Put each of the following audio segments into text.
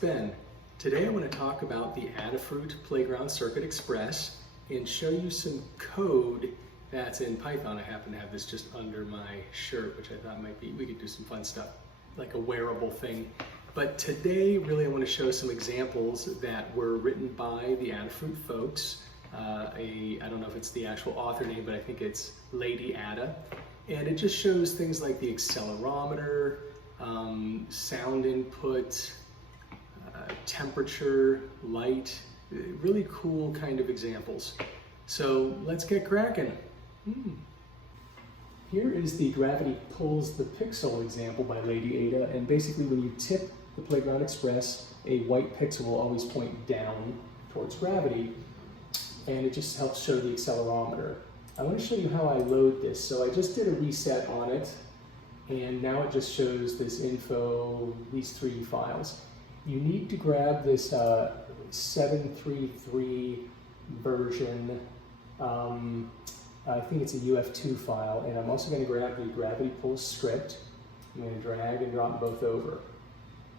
Ben. Today I want to talk about the Adafruit Playground Circuit Express and show you some code that's in Python. I happen to have this just under my shirt, which I thought might be, we could do some fun stuff, like a wearable thing. But today, really, I want to show some examples that were written by the Adafruit folks. I don't know if it's the actual author name, but I think it's Lady Ada. And it just shows things like the accelerometer, sound input, temperature, light, really cool kind of examples. So let's get cracking. Here is the gravity pulls the pixel example by Lady Ada, and basically when you tip the Playground Express, a white pixel will always point down towards gravity, and it just helps show the accelerometer. I want to show you how I load this. So I just did a reset on it, and now it just shows this info, these 3 files. You need to grab this 733 version, I think it's a UF2 file, and I'm also going to grab the gravity pulse script. I'm going to drag and drop both over.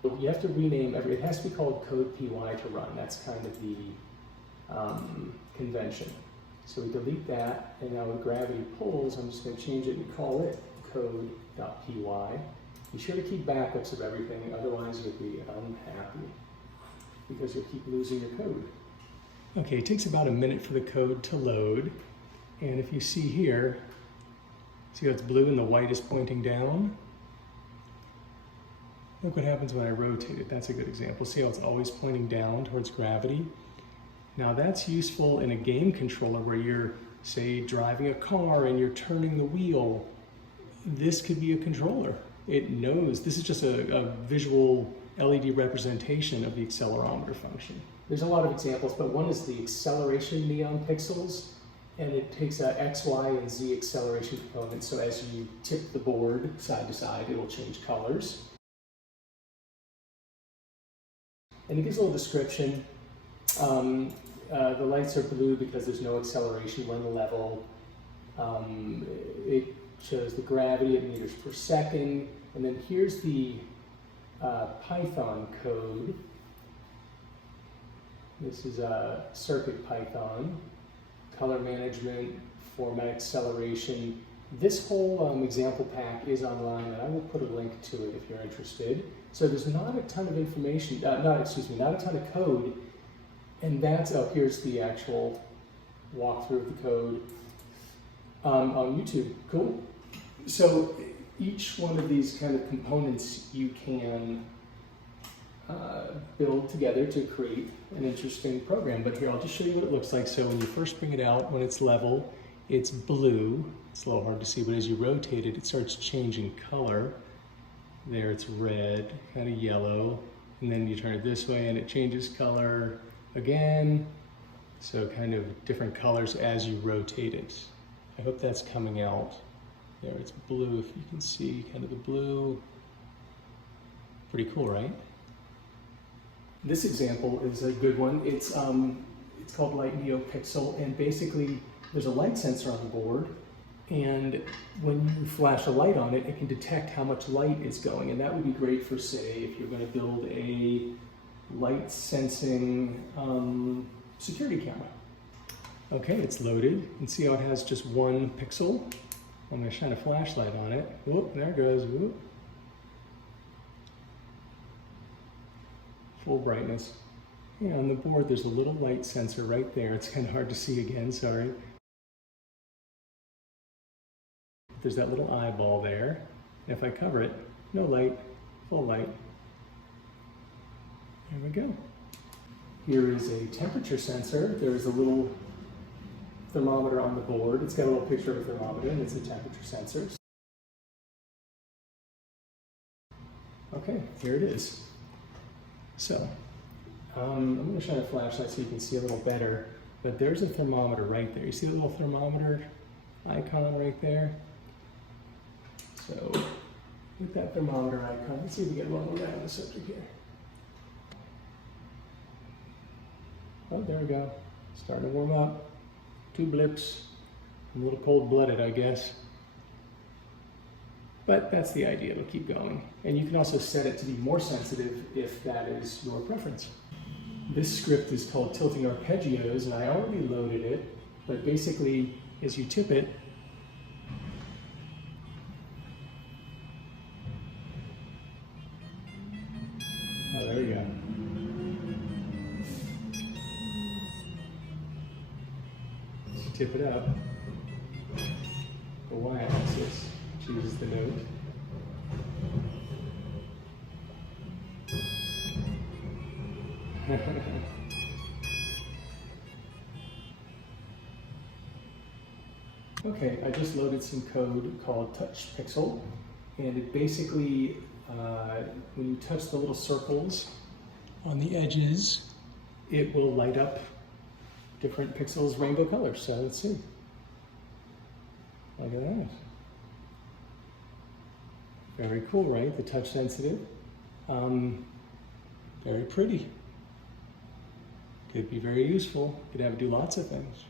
You have to rename it has to be called code py to run. That's kind of the convention. So we delete that, and now with gravity pulls, I'm just going to change it and call it code.py. Be sure to keep backups of everything, otherwise you'll be unhappy because you'll keep losing your code. Okay, it takes about a minute for the code to load, and if you see here, see how it's blue and the white is pointing down? Look what happens when I rotate it. That's a good example. See how it's always pointing down towards gravity? Now that's useful in a game controller where you're, say, driving a car and you're turning the wheel. This could be a controller. It knows. This is just a visual LED representation of the accelerometer function. There's a lot of examples, but one is the acceleration neon pixels, and it takes a X, Y, and Z acceleration components. So as you tip the board side to side, it will change colors. And it gives a little description. The lights are blue because there's no acceleration when level. It shows the gravity at meters per second. And then here's the Python code. This is CircuitPython, color management, format acceleration. This whole example pack is online, and I will put a link to it if you're interested. So there's not a ton of information, not a ton of code. And that's, here's the actual walkthrough of the code on YouTube. Cool. So each one of these kind of components you can build together to create an interesting program. But here, I'll just show you what it looks like. So when you first bring it out, when it's level, it's blue. It's a little hard to see, but as you rotate it, it starts changing color. There it's red, kind of yellow. And then you turn it this way and it changes color again. So kind of different colors as you rotate it. I hope that's coming out. There it's blue, if you can see kind of the blue. Pretty cool, right? This example is a good one. It's called Light NeoPixel, and basically there's a light sensor on the board, and when you flash a light on it, it can detect how much light is going, and that would be great for, say, if you're going to build a light sensing security camera. Okay, it's loaded, and see how it has just 1 pixel? I'm going to shine a flashlight on it. Whoop, there it goes. Whoop. Full brightness. Yeah, on the board there's a little light sensor right there. It's kind of hard to see again, sorry. There's that little eyeball there. And if I cover it, no light, full light. There we go. Here is a temperature sensor. There's a little thermometer on the board. It's got a little picture of a thermometer, and it's a temperature sensor. Okay, here it is. So, I'm going to shine a flashlight so you can see a little better, but there's a thermometer right there. You see the little thermometer icon right there? So, with that thermometer icon, let's see if we get one more down on the subject here. Oh, there we go. Starting to warm up. 2 blips. I'm a little cold-blooded, I guess. But that's the idea, it'll keep going. And you can also set it to be more sensitive if that is your preference. This script is called Tilting Arpeggios, and I already loaded it, but basically, as you tip it, oh, there you go. As you tip it up, the y-axis chooses the note. Okay, I just loaded some code called Touch Pixel, and it basically, when you touch the little circles on the edges, it will light up different pixels, rainbow colors. So let's see. Look at that. Very cool, right? The touch sensitive. Very pretty. Could be very useful. Could have it do lots of things.